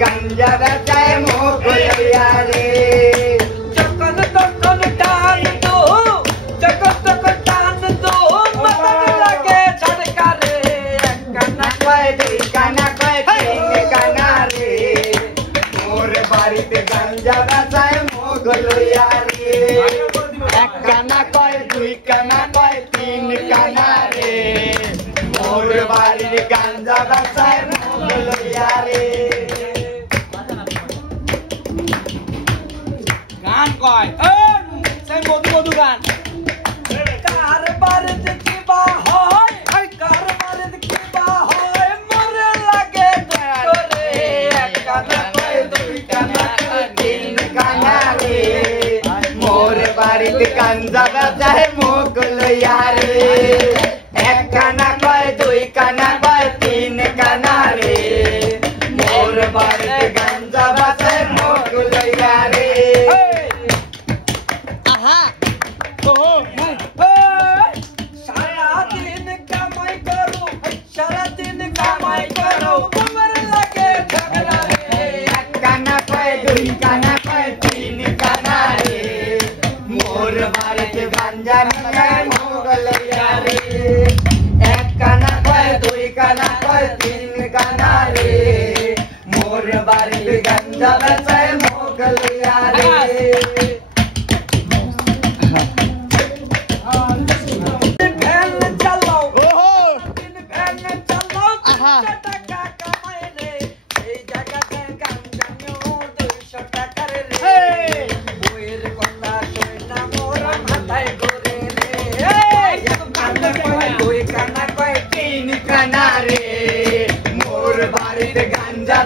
গাঞ্জা বেচায় মুখ লইয়া রে যখন তখন টান দো যখন তখন টান দো মাথার লাগে ঝটকা রে এক কানা কয় দুই কানা কয় তিন কানা রে মোর বাড়িতে গাঞ্জা বেচায় মুখ লইয়া রে এক কানা কয় দুই কানা কয় তিন কানা রে মোর বাড়ির গাঞ্জা বেচায় মুখ লইয়া রে গান কয় সেই মধু মধু গান কারবার দেখিবা হয় কারবার দেখিবা হয় মরে লাগে করে এক কানা কয় দুই কানা কয় তিন কানা রে মোর বাড়িতে গাঞ্জা বেচায় মুখ লইয়া রে এক কানা কয় দুই কানা কয় তিন কানা রে মোর বাড়িতে গাঞ্জা বেচায় মুখ লইয়া রে সারাদিন কামাই করো সারাদিন কামাই করো মরে লাগে ঝগড়া রে এক কানা কয় দুই কানা কয় তিন কানা রে মোর বাড়িতে গাঞ্জা বেচায় মুখ লইয়া রে এক কানা কয় দুই কানা কয় তিন কানা রে মোর বাড়িতে গাঞ্জা বেচায় মুখ লইয়া রে ভ্যান চালাও ভ্যান চালাও টাকা কামাই রে এই জায়গাতে গাঞ্জানিও 200 টাকা রে বইয়ের কথা শুনে না মোর মাথায় ঘুরে রে এক কানা কয় দুই কানা কয় তিন কানা রে মোর বাড়িতে গাঞ্জা